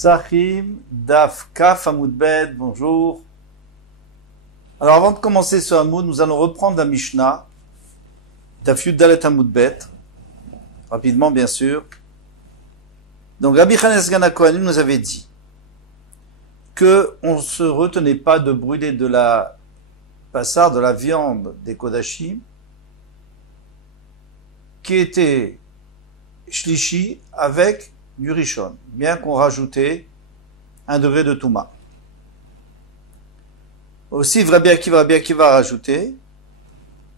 Psachim, Daf, Kaf, Hamoud Bet, bonjour. Alors avant de commencer ce Hamoud, nous allons reprendre la Mishnah, Daf Yud Dalet Hamoud Bet, rapidement bien sûr. Donc Rabbi Chanes Gana Kohanim nous avait dit que on ne se retenait pas de brûler de la passard, de la viande des Kodashim, qui était shlishi avec du rishon, bien qu'on rajoutait 1 degré de touma. Aussi, Rabbi Akiva a rajouté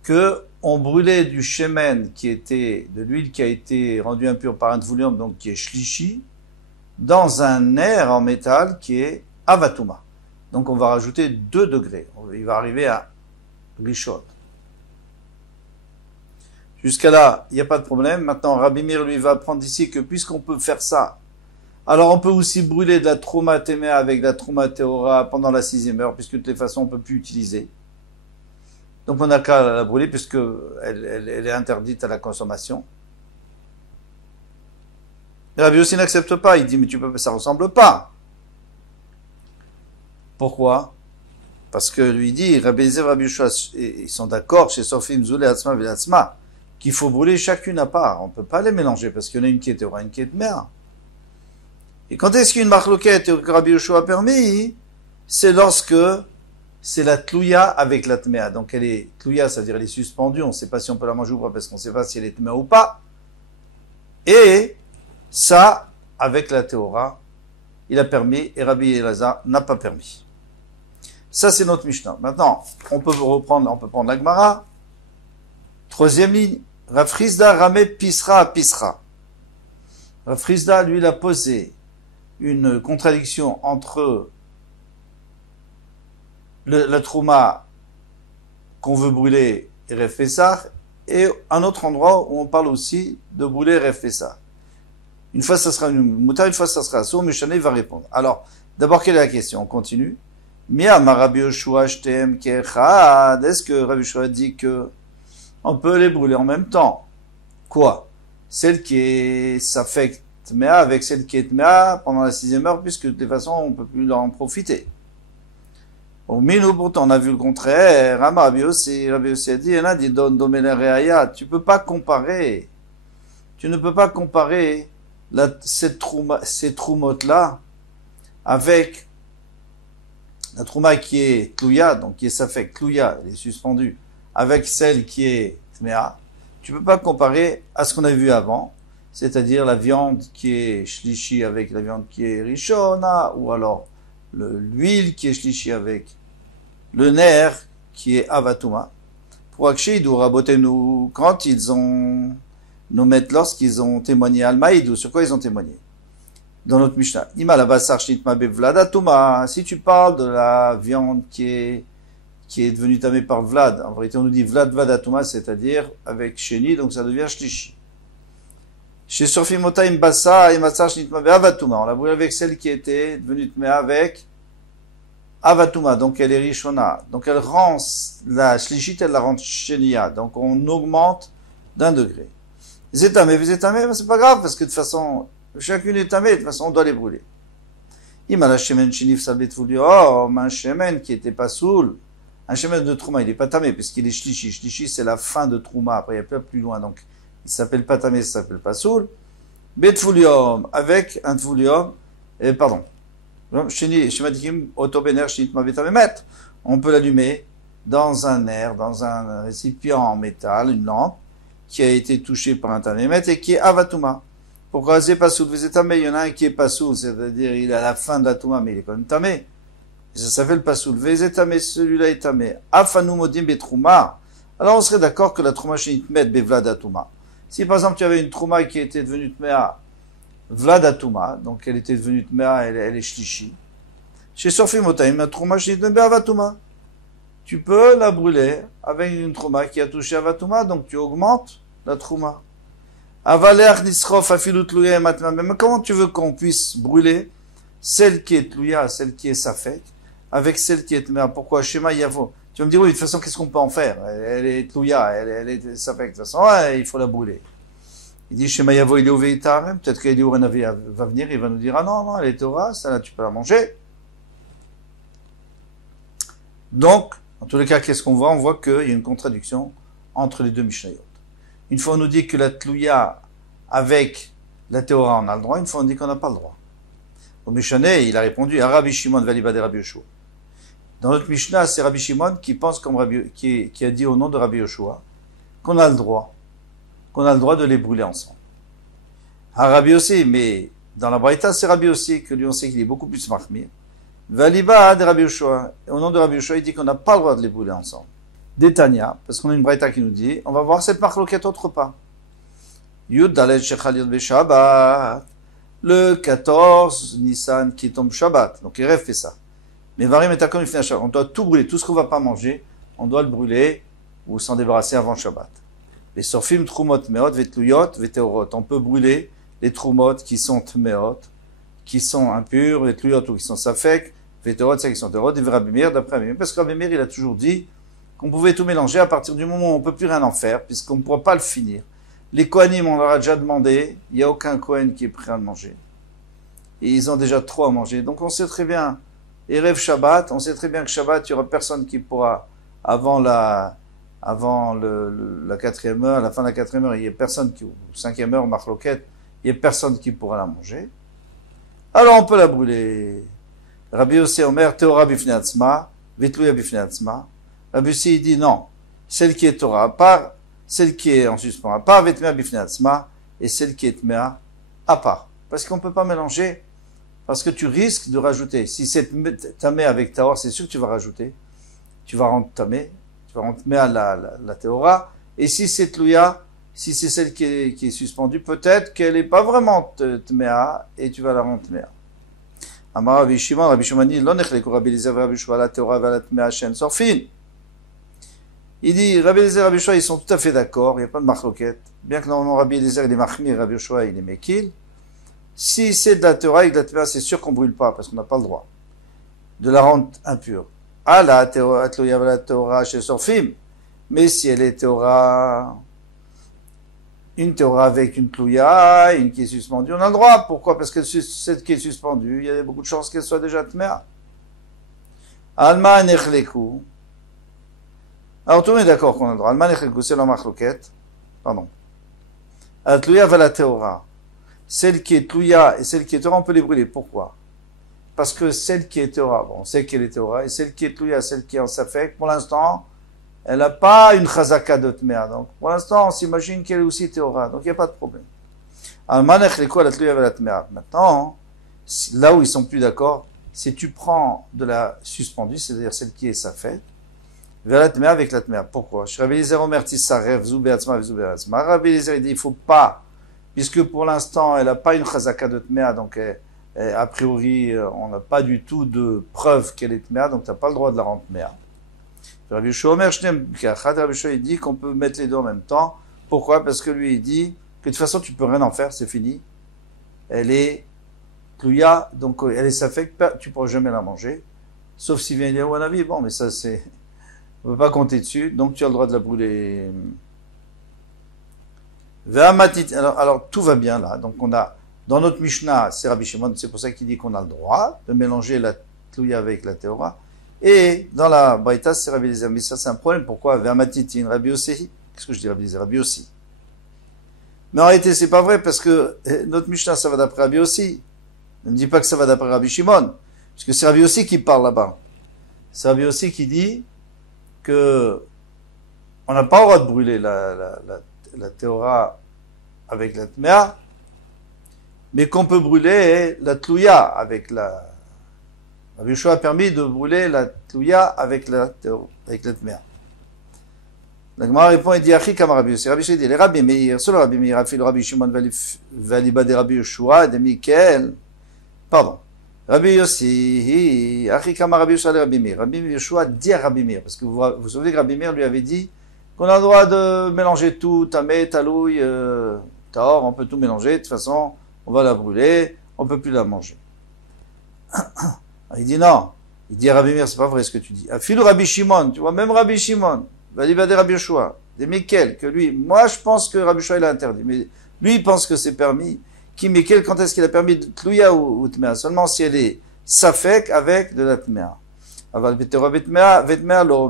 que on brûlait du shemen qui était de l'huile qui a été rendue impure par un tvoulium, donc qui est shlishi, dans un nerf en métal qui est avatuma. Donc on va rajouter 2 degrés. Il va arriver à rishon. Jusqu'à là, il n'y a pas de problème. Maintenant, Rabbi Meir lui va apprendre ici que puisqu'on peut faire ça, alors on peut aussi brûler de la trouma téméa avec de la trouma théora pendant la 6e heure, puisque de toutes les façons on ne peut plus utiliser. Donc on n'a qu'à la brûler puisque elle est interdite à la consommation. Et Rabbi aussi n'accepte pas. Il dit mais ça ressemble pas. Pourquoi? Parce que lui dit Rabbi Eliezer, Rabbi Yoshua, ils sont d'accord chez Sofim Zoulé Atzma Velatzma qu'il faut brûler chacune à part. On ne peut pas les mélanger parce qu'il y en a une qui est théora, une qui est téméa. Et quand est-ce qu'une marloquette que Rabbi Yoshua a permis? C'est lorsque c'est la tlouya avec la tméa. Donc elle est tlouya, ça veut dire elle est suspendue. On ne sait pas si on peut la manger ou pas parce qu'on ne sait pas si elle est tméa ou pas. Et ça, avec la théora, il a permis et Rabbi Elazar n'a pas permis. Ça, c'est notre Mishnah. Maintenant, on peut prendre la Gemara. 3e ligne. Rav Chisda Ramé Pisra à Pisra. Rav Chisda, lui, il a posé une contradiction entre la trouma qu'on veut brûler et Rev Pessah et un autre endroit où on parle aussi de brûler Rev Pessah. Une fois ça sera une moutarde, une fois ça sera sourd, Mishnah va répondre. Alors, d'abord, quelle est la question? On continue. Mia ma Rabbi Yoshua shtem kechad. Est-ce que Rabbi Yoshua dit que on peut les brûler en même temps? Quoi? Celle qui est safek tméa avec celle qui est tméa pendant la 6e heure, puisque de toute façon on peut plus en profiter. Au minou, pourtant, on a vu le contraire. Rabbi Yossi a dit, il y en a dit, tu peux pas comparer. Tu ne peux pas comparer ces troumotes-là avec la trouma qui est tlouya, donc qui est safek tlouya, elle est suspendue, avec celle qui est tméa. Tu peux pas comparer à ce qu'on a vu avant, c'est-à-dire la viande qui est shlishi avec la viande qui est rishona, ou alors l'huile qui est shlishi avec le nerf qui est avatuma. Pour Akshidou, Rabotenu, quand ils ont nos maîtres, lorsqu'ils ont témoigné al-Maïdou, sur quoi ils ont témoigné? Dans notre Mishnah. Ima la basar shnitma bevladatuma. Si tu parles de la viande qui est devenue tamée par Vlad, en vérité on nous dit Vlad Vladatuma, c'est-à-dire avec Sheni, donc ça devient Shlishi. Chez Sofimota Imbasa et Matsar Shnitma Avatuma, on l'a brûlé avec celle qui était devenue tmea avec Avatuma, donc elle est Rishona. Donc elle rend la Shlishit, elle la rend Shenia. Donc on augmente d'1 degré. Zétamé, c'est pas grave, parce que de toute façon, chacune est tamée, de toute façon on doit les brûler. Imala Shemen Shinif Sabet Fouli, oh, un Shemen qui était pas saoul. Un shemen de trouma, il n'est pas tamé, puisqu'il est shlishi. Shlishi, c'est la fin de trouma. Après, il y a plus loin. Donc, il s'appelle pas tamé, ça s'appelle pas soul. Betfoulium, avec un tvoulium, pardon. Shemadikim, otobener, shnitma betamemet. On peut l'allumer dans un air, dans un récipient en métal, une lampe, qui a été touchée par un tamémet et qui est avatuma. Pourquoi c'est pas soul? Vous êtes tamé, il y en a un qui est pas soul, c'est-à-dire, il est à la fin de la touma, mais il est quand même tamé. Ça s'appelle pas soul. Vezétamé, celui-là est tamé. Afanu modim betrouma. Alors on serait d'accord que la trouma shenitmet bevladatuma. Si par exemple tu avais une trouma qui était devenue tmea vladatuma, donc elle était devenue tmea, elle est shlishi. Chez Sorfimotaim, la trouma shenitmet beavatuma. Tu peux la brûler avec une trouma qui a touché avatuma, donc tu augmentes la trouma. Avaler nisrof afilut luya matma. Mais comment tu veux qu'on puisse brûler celle qui est tlouya, celle qui est safek, avec celle qui est tméa? Pourquoi? Shema Yavo. Tu vas me dire, oui, de toute façon, qu'est-ce qu'on peut en faire? Elle est tlouya, elle est safek. De toute façon, ouais, il faut la brûler. Il dit, Shema Yavo Eliou Veitarem, peut-être qu'Eliou Hanavi va venir, il va nous dire, ah non, non, elle est Torah, ça là, tu peux la manger. Donc, en tous les cas, qu'est-ce qu'on voit? On voit qu'il y a une contradiction entre les deux Mishnayot. Une fois, on nous dit que la Tlouya avec la Théora, on a le droit. Une fois, on dit qu'on n'a pas le droit. Au Mishnah, il a répondu, à Rabbi Shimon Valiba de Rabbi Yoshua. Dans notre Mishnah, c'est Rabbi Shimon qui pense comme qui a dit au nom de Rabbi Yoshua qu'on a le droit de les brûler ensemble. À Rabbi aussi, mais dans la Braïta, c'est Rabbi aussi, que lui on sait qu'il est beaucoup plus mahmir. Valiba de Rabbi Yoshua. Au nom de Rabbi Yoshua, il dit qu'on n'a pas le droit de les brûler ensemble. D'Etania, parce qu'on a une Braïta qui nous dit, on va voir cette marloquette autre part. Yud Dalet Shechalil Beshabbat. Le 14 Nissan qui tombe Shabbat. Donc, Erev fait ça. Mais Varim et Takom, il fait un Shabbat. On doit tout brûler. Tout ce qu'on va pas manger, on doit le brûler ou s'en débarrasser avant Shabbat. Les Sorfim, Trumot, Meot, Vetluyot, Veteorot. On peut brûler les Trumot qui sont Tmeot, qui sont impurs, les Tluyot ou qui sont Safek, Veteorot, c'est qui sont Teorot, et Rabbi Meir, d'après Rabbi Meir. Parce que Rabbi Meir, il a toujours dit qu'on pouvait tout mélanger à partir du moment où on peut plus rien en faire, puisqu'on ne pourra pas le finir. Les Kohanim, on leur a déjà demandé, il n'y a aucun Kohen qui est prêt à le manger. Et ils ont déjà trop à manger. Donc on sait très bien, Erev Shabbat, on sait très bien que Shabbat, il n'y aura personne qui pourra, avant la 4e heure, à la fin de la 4e heure, il n'y a personne qui, ou 5e heure, Marloquette, il n'y a personne qui pourra la manger. Alors on peut la brûler. Rabbi Yossi Omer, Théora Bifneatzma, Vitlouya Bifneatzma. Rabbi Yossi, il dit non, celle qui est Torah à part, celle qui est en suspens à part, Vetmea Bifneatzma, et celle qui est Tmea à part. Parce qu'on ne peut pas mélanger, parce que tu risques de rajouter. Si c'est Tamé avec Taor, c'est sûr que tu vas rajouter. Tu vas rendre Tamé, tu vas rendre Tmea la Théora, et si c'est Tlouya, si c'est celle qui est suspendue, peut-être qu'elle n'est pas vraiment Tmea, et tu vas la rendre Tmea. Amar Rabbi Shimon dit, Lo nechleku Rabbi Eliezer Rabbi Yoshua la Théora va la Tmea Shem Sorfin. Il dit, Rabbi Eliezer et Rabbi Yoshua, ils sont tout à fait d'accord, il n'y a pas de marloquette. Bien que normalement Rabbi Eliezer, il est mahmir, Rabbi Yoshua, il est mekil. Si c'est de la Torah et de la Tmea, c'est sûr qu'on brûle pas, parce qu'on n'a pas le droit de la rendre impure. Ah, la Tloya la Torah chez Sorfim. Mais si elle est Torah, une Torah avec une Tlouya, une qui est suspendue, on a le droit. Pourquoi? Parce que cette qui est suspendue, il y a beaucoup de chances qu'elle soit déjà Tmea. Alma nechleku. Alors, tout le monde est d'accord qu'on a le droit. Alma nechleku, c'est la marloquette. Pardon. Atlouya va la Torah. Celle qui est Tlouya et celle qui est Torah, on peut les brûler. Pourquoi? Parce que celle qui est Torah, bon, on sait qu'elle est Torah, et celle qui est Tlouya, celle qui est en Safek, pour l'instant, elle n'a pas une chazaka de Tmea. Donc, pour l'instant, on s'imagine qu'elle est aussi Torah. Donc, il n'y a pas de problème. Maintenant, là où ils sont plus d'accord, c'est tu prends de la suspendue, c'est-à-dire celle qui est Safek, vers la Tmea avec la Tmea. Pourquoi? Rabbi Eliezer Omer Tissarev, Zoubeatzma, Zoubeatzma. Rabbi Eliezer dit, il faut pas, puisque pour l'instant, elle n'a pas une chazaka de Tmea, donc a priori, on n'a pas du tout de preuve qu'elle est Tmea, donc tu n'as pas le droit de la rendre Tmea. Rabbi Yoshua Omer Shnem Kachat, Rabbi Yoshua, il dit qu'on peut mettre les deux en même temps. Pourquoi? Parce que lui, il dit que de toute façon, tu peux rien en faire, c'est fini. Elle est Tlouya, donc elle est Safek, tu pourras jamais la manger. Sauf si vient Eliyahu Hanavi, bon, mais ça c'est, on ne peut pas compter dessus, donc tu as le droit de la brûler. Alors tout va bien là, donc on a, dans notre Mishnah, c'est Rabbi Shimon, c'est pour ça qu'il dit qu'on a le droit de mélanger la Tlouya avec la Théora. Et dans la Braïta, c'est Rabbi Eliezer. Mais ça, c'est un problème. Pourquoi? Vermatitin, Rabbi Yossi. Qu'est-ce que je dis, Rabbi Eliezer? Rabbi Yossi. Mais en réalité, c'est pas vrai, parce que notre Mishnah, ça va d'après Rabbi Yossi. Ne me dis pas que ça va d'après Rabbi Shimon. Parce que c'est Rabbi Yossi qui parle là-bas. C'est Rabbi Yossi qui dit que on n'a pas le droit de brûler la Théora avec la Tmea, mais qu'on peut brûler la Tlouya avec la... Rabbi Yoshua a permis de brûler la Tlouya avec la Tmea. La Gemara répond, il dit, Achi Kama Rabbi Yossi. Rabbi Yoshua dit, les Rabbi Meir, seul Rabbi Meir a fait le Rabbi Shimon Valiba de Rabbi Yoshua, de Michael. Pardon. Rabbi Yossi, Achi Kama Rabbi Yoshua de Rabbi Meir. Rabbi Yoshua dit à Rabbi Meir, parce que vous vous souvenez que Rabbi Meir lui avait dit qu'on a le droit de mélanger tout, Tamé, Talouille, Taor, on peut tout mélanger, de toute façon, on va la brûler, on peut plus la manger. Il dit non. Il dit à Rabbi Meir, c'est pas vrai ce que tu dis. Afilou Rabbi Shimon, tu vois, même Rabbi Shimon, Valiba de Rabbi Yoshua, des Michael, que lui, moi je pense que Rabbi Yoshua il a interdit, mais Lui, il pense que c'est permis. Mais quand est-ce qu'il a permis de tlouya ou tmea? Seulement si elle est safek avec de la tmea.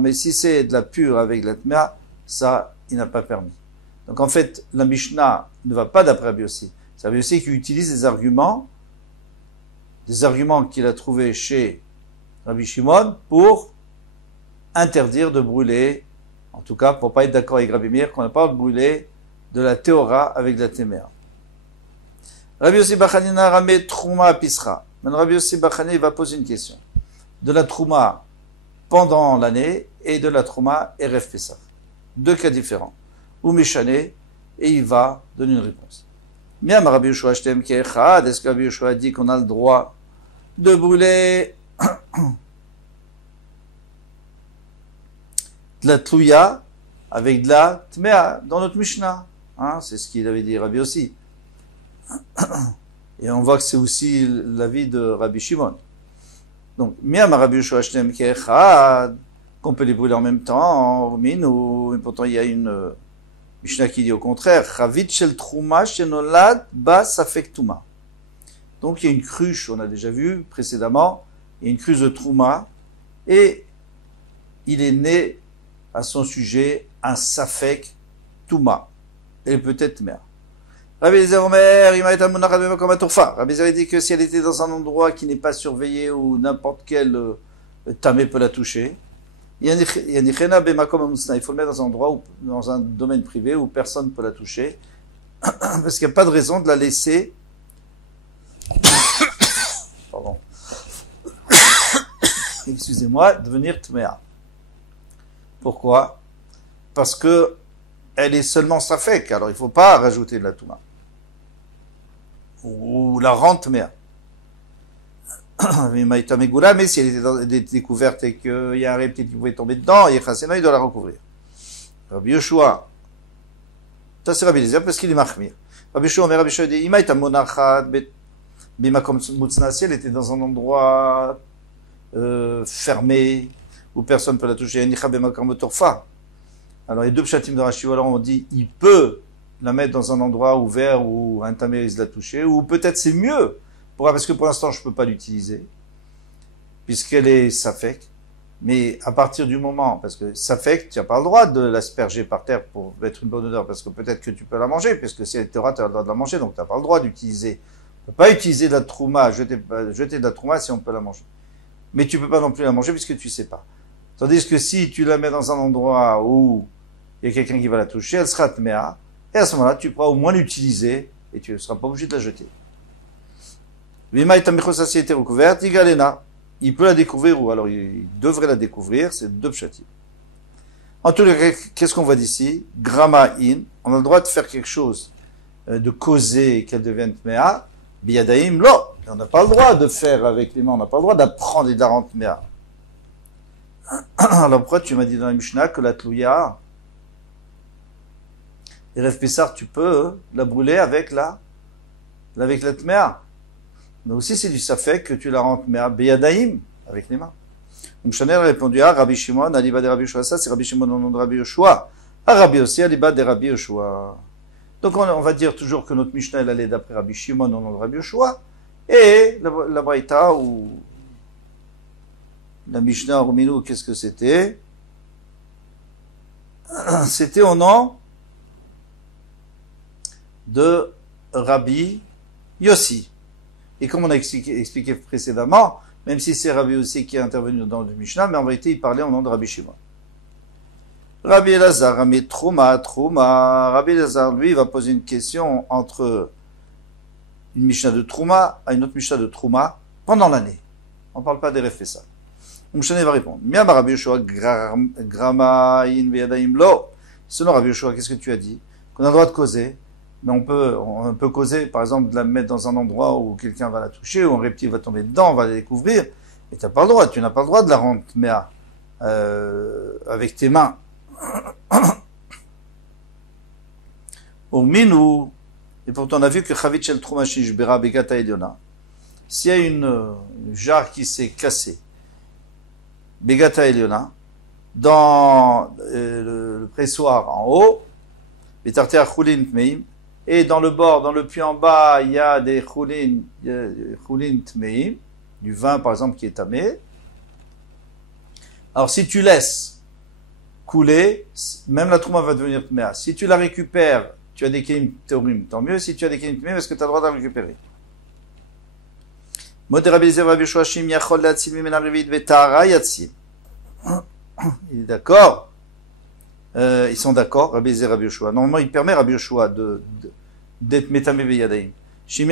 Mais si c'est de la pure avec de la tmea, ça, il n'a pas permis. Donc en fait, la Mishnah ne va pas d'après Rabbi Yossi. C'est Rabbi Yossi qui utilise des arguments qu'il a trouvés chez Rabbi Shimon pour interdire de brûler, en tout cas pour pas être d'accord avec Rabbi Meir, qu'on n'a pas de brûler de la théora avec de la téméra. Rabbi Yossi Bachanina Ramé Trouma Pisra. Maintenant Rabbi Yossi Bachanina va poser une question. De la Trouma pendant l'année et de la Trouma Erev Pesach. Deux cas différents. Ou Mishané, et il va donner une réponse. Miam Rabbi Yoshua Shtem Keechad, est-ce que Rabbi Yoshua a dit qu'on a le droit de brûler de la tlouya avec de la tmea dans notre Mishnah? Hein, c'est ce qu'il avait dit Rabbi aussi. Et on voit que c'est aussi l'avis de Rabbi Shimon. Donc, miam Rabbi Yoshua Shtem Keechad, qu'on peut les brûler en même temps, minou, et pourtant il y a une Mishnah qui dit au contraire, Chavit shel Trouma shenolad ba safek Touma. Donc il y a une cruche, on a déjà vu précédemment, il y a une cruche de Trouma, et il est né à son sujet un safek Touma, et peut-être mère. Rabbi Eliezer Omer, il m'a été amonachat b'makom ha'torfa. Rabbi Eliezer dit que si elle était dans un endroit qui n'est pas surveillé, où n'importe quel tamé peut la toucher, il faut le mettre dans un endroit, dans un domaine privé où personne ne peut la toucher, parce qu'il n'y a pas de raison de la laisser, pardon, excusez-moi, devenir tmea. Pourquoi? Parce que elle est seulement safek, alors il ne faut pas rajouter de la touma. Ou la rendre tmea. Mais si elle était découverte et qu'il y a un reptile qui pouvait tomber dedans, il doit la recouvrir. Rabbi Yoshua, ça c'est Rabbi Eliezer parce qu'il est machmir. Rabbi Yoshua, mais Rabbi Yoshua dit, si elle était dans un endroit fermé où personne ne peut la toucher, alors les deux pshatim de Rashi, alors on dit, il peut la mettre dans un endroit ouvert où un tamé risque de la toucher, ou peut-être c'est mieux. Pourquoi? Parce que pour l'instant, je ne peux pas l'utiliser, puisqu'elle est safek. Mais à partir du moment, parce que safek, tu n'as pas le droit de l'asperger par terre pour mettre une bonne odeur, parce que peut-être que tu peux la manger, puisque si elle est rate, tu as le droit de la manger, donc tu n'as pas le droit d'utiliser. Tu ne peux pas utiliser de la trouma, jeter de la trouma si on peut la manger. Mais tu ne peux pas non plus la manger puisque tu ne sais pas. Tandis que si tu la mets dans un endroit où il y a quelqu'un qui va la toucher, elle sera tmea, et à ce moment-là, tu pourras au moins l'utiliser, et tu ne seras pas obligé de la jeter. Si était recouverte, il peut la découvrir, ou alors il devrait la découvrir, c'est deux pshatim. En tout cas, qu'est-ce qu'on voit d'ici? Grama in, on a le droit de faire quelque chose, de causer qu'elle devienne tmea, biyadaim lo, on n'a pas le droit de faire avec les mains, on n'a pas le droit d'apprendre et de la rendre tmea. Alors pourquoi tu m'as dit dans la Mishnah que la tlouya, et Rev Pessar, tu peux la brûler avec la tmea? Mais aussi, c'est du safek que tu la rends tmea beyadaim, avec les mains. Donc, Chanel a répondu à Rabbi Shimon, aliba de Rabbi Yoshua, ça c'est Rabbi Shimon au nom de Rabbi Yoshua. À Rabbi aussi, aliba de Rabbi Yoshua. Donc, on va dire toujours que notre Mishnah, elle allait d'après Rabbi Shimon au nom de Rabbi Yoshua. Et la Braïta, ou la Mishnah Romino, qu'est-ce que c'était? C'était au nom de Rabbi Yossi. Et comme on a expliqué précédemment, même si c'est Rabbi Yossi qui est intervenu dans le Mishnah, mais en vérité, il parlait au nom de Rabbi Shimon. Rabbi Elazar, Rabbi Trouma. Rabbi Elazar, lui, va poser une question entre une Mishnah de Trouma à une autre Mishnah de Trouma pendant l'année. On ne parle pas des Refessa. Donc, Shane va répondre. Miam Rabbi Yoshua, Grama in Veyadaim lo. Selon Rabbi Yoshua, qu'est-ce que tu as dit? Qu'on a le droit de causer. Mais on peut causer, par exemple, de la mettre dans un endroit où quelqu'un va la toucher, où un reptile va tomber dedans, on va la découvrir, et tu n'as pas le droit, tu n'as pas le droit de la rendre tmea avec tes mains. Au minou, et pourtant on a vu que Chavit shel Trouma shishbera begata eliona, s'il y a une jarre qui s'est cassée, begata eliona, dans le pressoir en haut, et tarter achulin tmeim, et dans le bord, dans le puits en bas, il y a des choulin tmeim, du vin par exemple qui est tamé. Alors si tu laisses couler, même la trouma va devenir tmea. Si tu la récupères, tu as des kelim théorim, tant mieux. Si tu as des kelim tmeim, est-ce que tu as le droit de la récupérer? Il est d'accord. Ils sont d'accord, Rabbi Eliezer, Rabbi Yoshua. Normalement, il permet Rabbi Yoshua d'être métamé beyadaim. S'il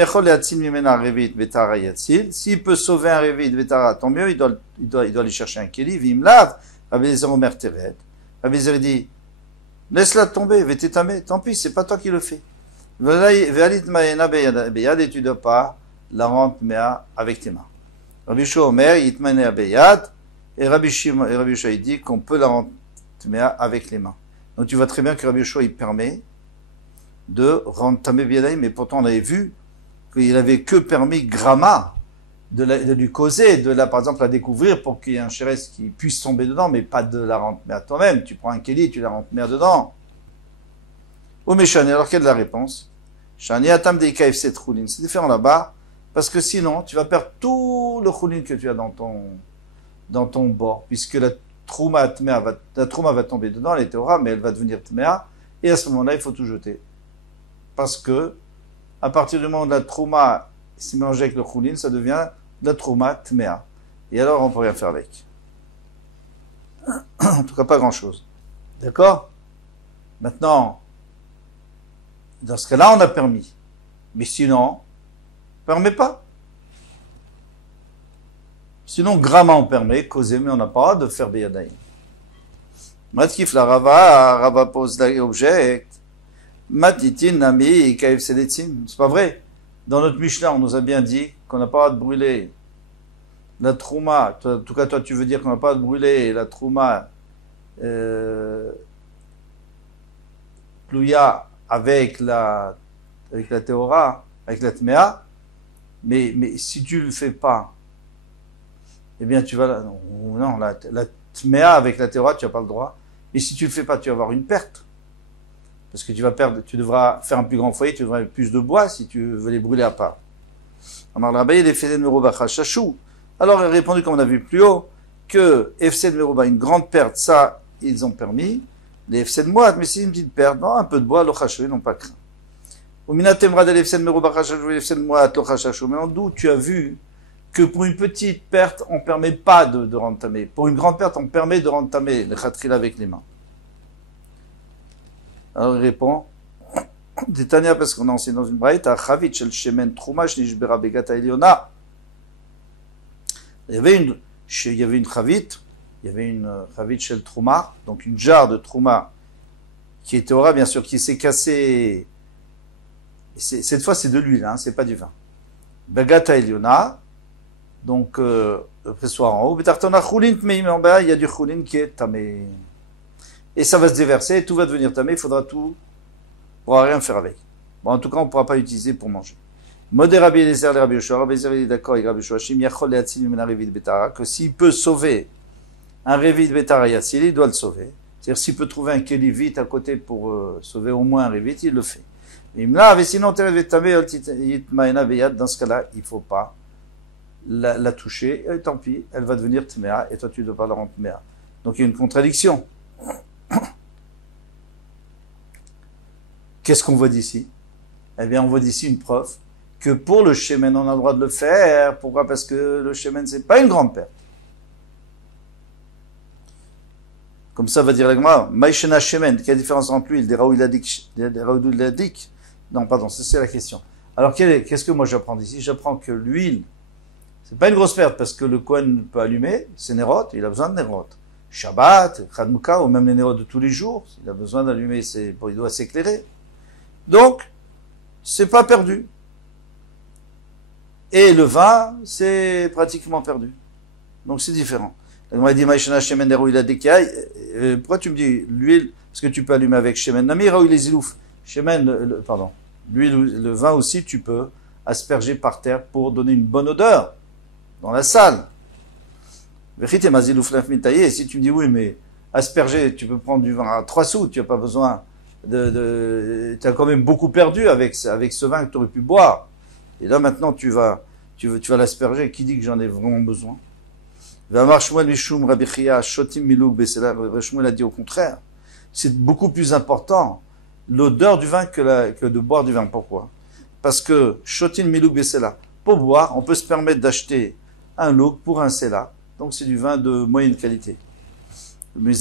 peut sauver un revit vetara, tant mieux, il doit aller chercher un keli, vimlav, Rabbi Eliezer Omer Teret. Rabbi Eliezer dit, laisse-la tomber, vététamé, tant pis, c'est pas toi qui le fais. Et tu dois pas la rendre mea avec tes mains. Rabbi Yoshua Omer, yitmane beyad, et Rabbi Yoshua il dit qu'on peut la rendre mea avec les mains. Donc tu vois très bien que Rabbi Yoshua il permet de rendre tamé beyadaim, mais pourtant on avait vu qu'il avait que permis gramma de lui causer, par exemple la découvrir pour qu'il y ait un chérès qui puisse tomber dedans, mais pas de la rendre mea toi-même. Tu prends un keli et tu la rentres mea dedans. Au méchani, alors quelle est la réponse? Shani atam de KFC troulin. C'est différent là-bas, parce que sinon, tu vas perdre tout le choulin que tu as dans ton bord, puisque la trouma va tomber dedans, elle est théora, mais elle va devenir tmea, et à ce moment-là, il faut tout jeter. Parce que, à partir du moment où la trouma s'est mélangée avec le choulin, ça devient la trouma tmea. Et alors, on peut rien faire avec. En tout cas, pas grand-chose. D'accord? Maintenant, dans ce cas-là, on a permis. Mais sinon, on ne permet pas. Sinon, gramma on permet, causer, mais on n'a pas de faire beyadaïm. Matkif la Rava pose l'objet. Matitin nami kaif sedetzin. C'est pas vrai. Dans notre Mishnah, on nous a bien dit qu'on n'a pas de brûler la trouma. En tout cas, toi, tu veux dire qu'on n'a pas de brûler la trouma plouya avec la théora, avec la tmea. Mais si tu le fais pas, eh bien, tu vas non, la tmea avec la théora, tu n'as pas le droit. Et si tu le fais pas, tu vas avoir une perte. Parce que tu devras faire un plus grand foyer, tu devras avoir plus de bois si tu veux les brûler à part. Alors, il a répondu, comme on a vu plus haut, que FC de Meroba, une grande perte, ça, ils ont permis. Les FC de Moat, mais c'est une petite perte, non, un peu de bois, l'ochachou, ils n'ont pas craint. Mais d'où tu as vu que pour une petite perte, on ne permet pas de rendre tamé. Pour une grande perte, on permet de rendre tamé, le khatril avec les mains. Alors il répond, Détania, parce qu'on a enseigné dans une braïta, Chavit shel shemen trumash nishbera begata eliona. Il y avait une chavit, il y avait une chavit shel truma, donc une jarre de truma qui était aura, bien sûr, qui s'est cassée. Cette fois, c'est de l'huile, hein, c'est pas du vin. Begata eliona, donc le pressoir en haut. Betartona chulin tmeim en bas, il y a du chulin qui est tamé. Et ça va se déverser, et tout va devenir tamé, il faudra tout, on pourra rien faire avec. Bon, en tout cas, on ne pourra pas l'utiliser pour manger. Modé Rabbi Eliezer, Rabbi Yoshua, Rabbi Eliezer est d'accord avec Rabbi Yoshua, Shim yachol le'atzil min harevit betara, que s'il peut sauver un revit betara yatzil, il doit le sauver. C'est-à-dire, s'il peut trouver un keli vite à côté pour sauver au moins un revit, il le fait. Mais sinon, dans ce cas-là, il ne faut pas la toucher, et tant pis, elle va devenir tmea, et toi tu ne dois pas la rendre tmea. Donc il y a une contradiction. Qu'est-ce qu'on voit d'ici? Eh bien, on voit d'ici une preuve que pour le shemen, on a le droit de le faire. Pourquoi? Parce que le shemen, c'est pas une grande perte. Comme ça va dire la Gemara, Maïshena shemen, quelle est la différence entre l'huile des raouiladik? Non, pardon, c'est la question. Alors, qu'est-ce que moi j'apprends d'ici? J'apprends que l'huile, c'est pas une grosse perte parce que le Kohen peut allumer, c'est Nerot, il a besoin de Nerot. Shabbat, Chadmuka, ou même les Nerot de tous les jours, il a besoin d'allumer, il doit s'éclairer. Donc, c'est pas perdu. Et le vin, c'est pratiquement perdu. Donc c'est différent. Pourquoi tu me dis l'huile? Parce que tu peux allumer avec Shemen Nami, Raoui les Ilouf. Shemen, pardon. L'huile, le vin aussi, tu peux asperger par terre pour donner une bonne odeur dans la salle. Et si tu me dis oui, mais asperger, tu peux prendre du vin à 3 sous, tu n'as pas besoin tu as quand même beaucoup perdu avec ce vin que tu aurais pu boire. Et là, maintenant, tu vas l'asperger. Qui dit que j'en ai vraiment besoin? Shmuel a dit au contraire. C'est beaucoup plus important l'odeur du vin que de boire du vin. Pourquoi? Parce que shotin milouk besela. Pour boire, on peut se permettre d'acheter un louk pour un sela. Donc c'est du vin de moyenne qualité. Mais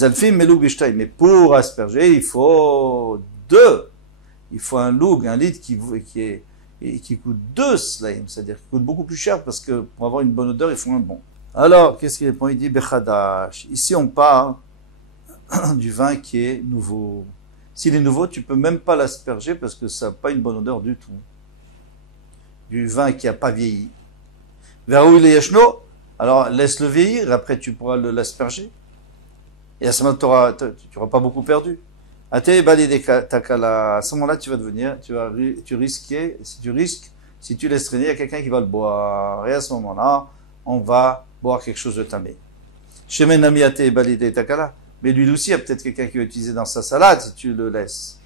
pour asperger, il faut deux. Il faut un louk, un litre qui coûte 2 slaim, c'est-à-dire qui coûte beaucoup plus cher parce que pour avoir une bonne odeur, il faut un bon. Alors, qu'est-ce qu'il répond? Il dit Bechadash. Ici, on parle du vin qui est nouveau. S'il est nouveau, tu peux même pas l'asperger parce que ça n'a pas une bonne odeur du tout. Du vin qui n'a pas vieilli. Vers où il est yeshno, alors laisse-le vieillir, après tu pourras l'asperger. Et à ce moment-là, tu n'auras pas beaucoup perdu. À ce moment-là, tu vas devenir, tu risques, si tu laisses traîner, il y a quelqu'un qui va le boire. Et à ce moment-là, on va boire quelque chose de tamé. Mais l'huile aussi, il y a peut-être quelqu'un qui va utiliser dans sa salade si tu le laisses.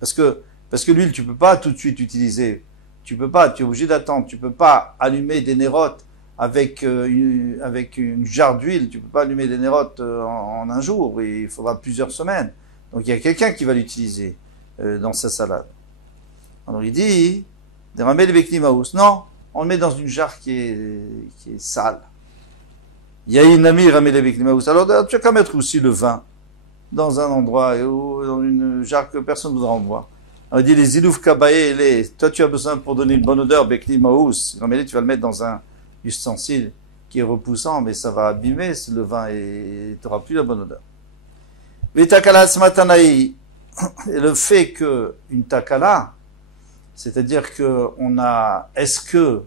Parce que l'huile, tu peux pas tout de suite utiliser. Tu es obligé d'attendre. Tu peux pas allumer des nérotes avec une jarre d'huile. Tu peux pas allumer des nérotes en un jour. Il faudra plusieurs semaines. Donc il y a quelqu'un qui va l'utiliser dans sa salade. Alors il dit, non, on le met dans une jarre qui est sale. Il y a une amie ramène avec les alors tu as qu'à mettre aussi le vin dans un endroit ou dans une jarre que personne ne voudra en boire. Alors il dit les zilouf kabaye, toi tu as besoin pour donner une bonne odeur, bekli maous, ramène, tu vas le mettre dans un ustensile qui est repoussant, mais ça va abîmer le vin et tu n'auras plus la bonne odeur. Et le fait que une takala, c'est-à-dire que est-ce que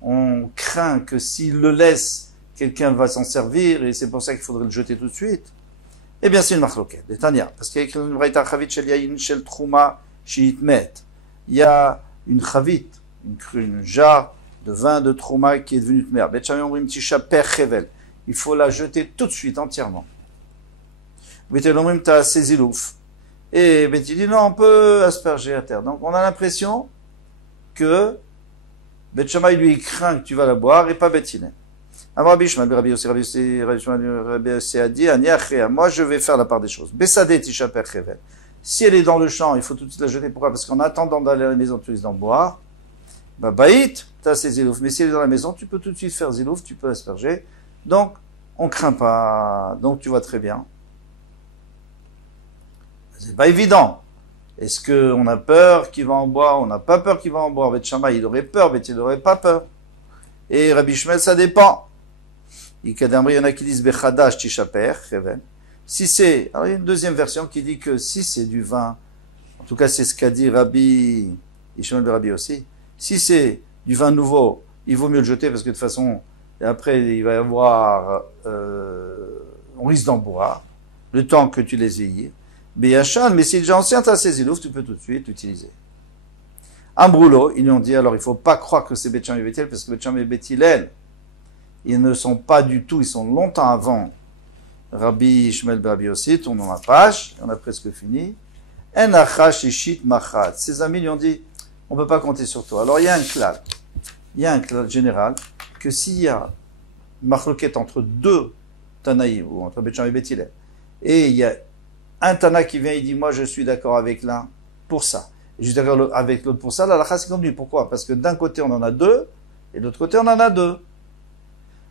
on craint que s'il le laisse, quelqu'un va s'en servir et c'est pour ça qu'il faudrait le jeter tout de suite? Eh bien, c'est une marloquette, des Tanya. Parce qu'il y a écrit une braïta chavit shel yayin shel trouma shiitmet. Il y a une chavit, une jarre de vin de trouma qui est devenue tmer. Bet shamim omrim tisha per chevel. Il faut la jeter tout de suite, entièrement. Bet omrim ta sezilouf. Et Bet il dit non, on peut asperger à terre. Donc, on a l'impression que Bet Shammai lui craint que tu vas la boire et pas Bet Hillel. Rabbi Yossi a dit, moi je vais faire la part des choses. Si elle est dans le champ, il faut tout de suite la jeter. Pourquoi? Parce qu'en attendant d'aller à la maison, tu risques d'en boire. Baït, tu as ces zilouf. Mais si elle est dans la maison, tu peux tout de suite faire zilouf, tu peux l'asperger. Donc, on craint pas. Donc, tu vois très bien. C'est pas évident. Est-ce qu'on a peur qu'il va en boire? On n'a pas peur qu'il va en boire. Bet Shammai, il aurait peur, Bet il n'aurait pas peur. Et Rabbi Shmuel, ça dépend. Il y en a qui disent Bechadash Tishaper, Reven. Si c'est, alors il y a une deuxième version qui dit que si c'est du vin, en tout cas c'est ce qu'a dit Rabbi, Ishmael de Rabbi aussi, si c'est du vin nouveau, il vaut mieux le jeter parce que de toute façon, et après il va y avoir, on risque d'en boire, le temps que tu les vieillis. Mais si déjà ancien, tu as ces ilouf, tu peux tout de suite l'utiliser. Ambroulo, ils lui ont dit, alors il ne faut pas croire que c'est Bet Shammai et Bet Hillel, parce que Bet Shammai et Bet Hillel, ils ne sont pas du tout, ils sont longtemps avant Rabbi Ishmael Rabbi aussi, tournons la page, on a presque fini. Ses amis lui ont dit, on ne peut pas compter sur toi. Alors il y a un clal général, que s'il y a une marloquette entre deux Tanaïm, ou entre Bet Shammai et Bet Hillel, et il y a un Tana qui vient et dit, moi je suis d'accord avec l'un pour ça, et je suis d'accord avec l'autre pour ça, la halakha c'est comme lui. Pourquoi? Parce que d'un côté on en a deux, et de l'autre côté on en a deux.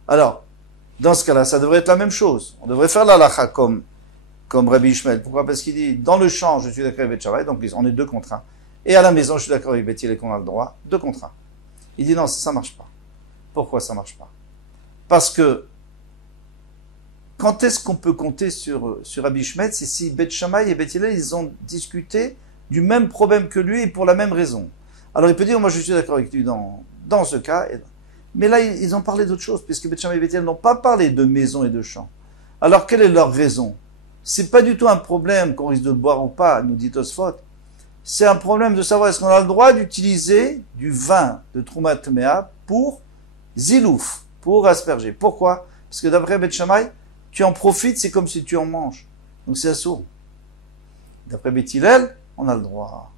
Alors, dans ce cas-là, ça devrait être la même chose. On devrait faire la halakha comme Rabbi Ishmael. Pourquoi? Parce qu'il dit, dans le champ, je suis d'accord avec Bet Shammai, donc on est 2 contre 1. Et à la maison, je suis d'accord avec Bet Hillel qu'on a le droit, 2 contre 1. Il dit non, ça marche pas. Pourquoi ça marche pas? Parce que, quand est-ce qu'on peut compter sur Rabbi Ishmael? C'est si Bet Shammai et Bet Hillel, ils ont discuté du même problème que lui et pour la même raison. Alors il peut dire, moi je suis d'accord avec lui dans ce cas. Mais là, ils ont parlé d'autre chose, puisque Bet Shammai et Bet Hillel n'ont pas parlé de maison et de champ. Alors, quelle est leur raison? C'est pas du tout un problème qu'on risque de le boire ou pas, nous dit Tosfot. C'est un problème de savoir est-ce qu'on a le droit d'utiliser du vin de Troumat Mea pour zilouf, pour asperger. Pourquoi? Parce que d'après Bet Shammai, tu en profites, c'est comme si tu en manges. Donc c'est assourd. D'après Beth Hillel, on a le droit.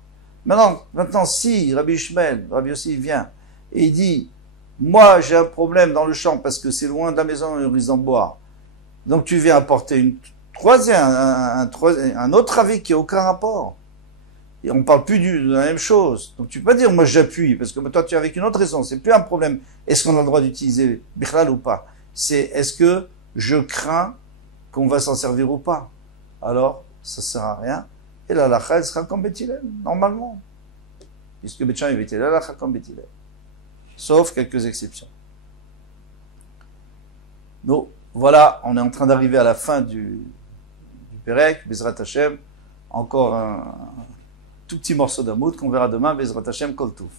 Maintenant, si Rabbi Ishmael, Rabbi Yossi vient et il dit, moi j'ai un problème dans le champ parce que c'est loin de la maison et on risque d'en boire. Donc tu viens apporter un autre avis qui n'a aucun rapport. Et on parle plus de la même chose. Donc tu peux pas dire, moi j'appuie, parce que toi tu es avec une autre raison. C'est plus un problème. Est-ce qu'on a le droit d'utiliser Bichlal ou pas? C'est est-ce que je crains qu'on va s'en servir ou pas? Alors, ça sert à rien. Et la halakha, elle sera comme Beth Hillel, normalement. Puisque Beth Shammai et Beth Hillel, la halakha comme Beth Hillel. Sauf quelques exceptions. Donc, voilà, on est en train d'arriver à la fin du Perek, Bezrat Hashem. Encore un tout petit morceau d'Amoud qu'on verra demain, Bezrat Hashem, Kol Touf.